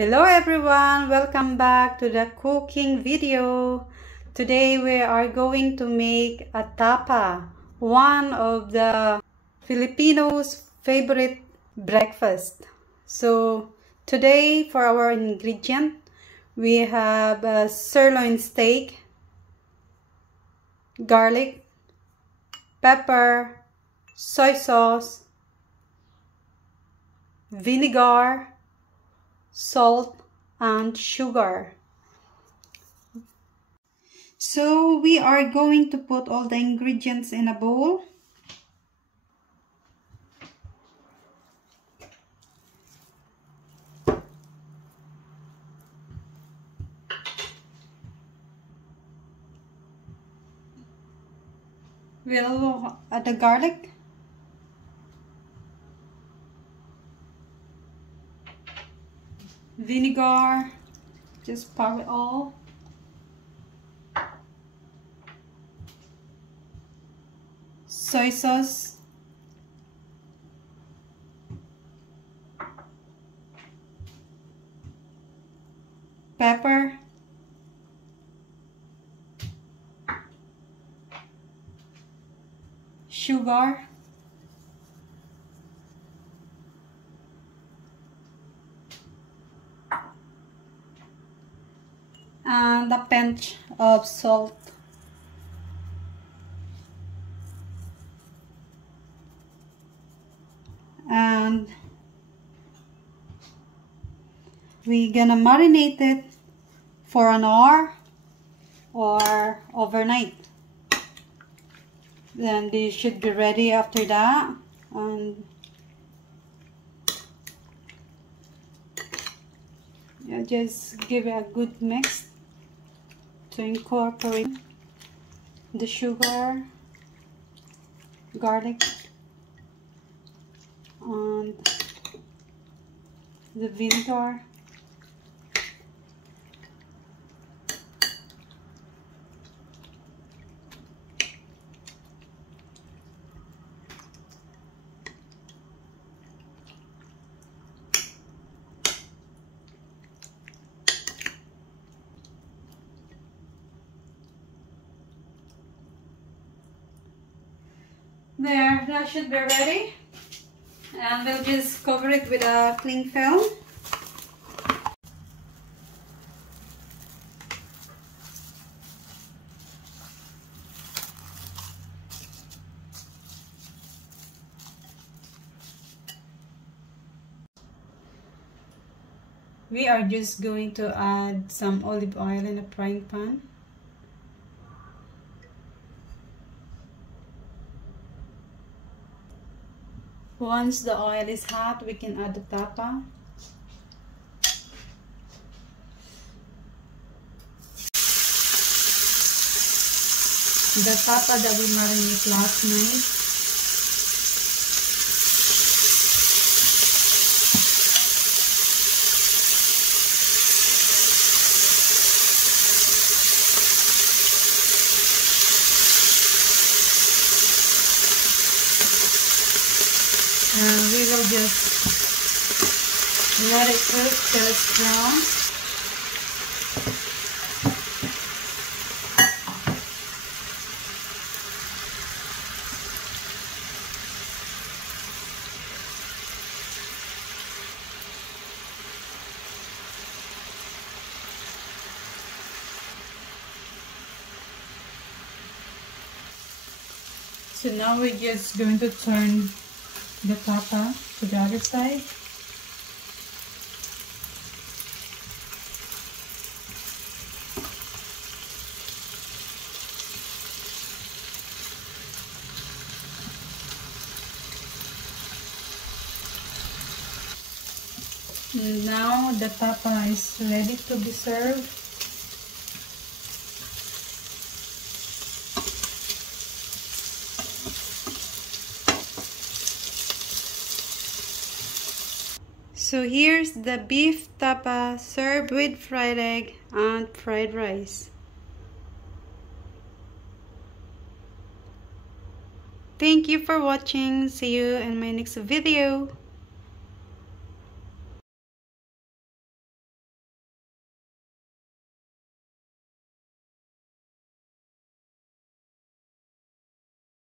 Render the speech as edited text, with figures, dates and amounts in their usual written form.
Hello everyone, welcome back to the cooking video. Today we are going to make a tapa, one of the Filipinos' favorite breakfast. So today for our ingredient, we have a sirloin steak, garlic, pepper, soy sauce, vinegar, salt and sugar. So we are going to put all the ingredients in a bowl. We'll add the garlic, vinegar, just pour it all, soy sauce, pepper, sugar, and a pinch of salt. And we're gonna marinate it for an hour or overnight. Then they should be ready after that. And yeah, just give it a good mix to incorporate the sugar, garlic, and the vinegar. There, that should be ready. And we'll just cover it with a cling film. We are just going to add some olive oil in a frying pan. Once the oil is hot, we can add the tapa. The tapa that we marinated last night. And we will just let it cook till it's brown. So now we're just going to turn the tapa to the other side. And now the tapa is ready to be served. So here's the beef tapa served with fried egg and fried rice. Thank you for watching. See you in my next video.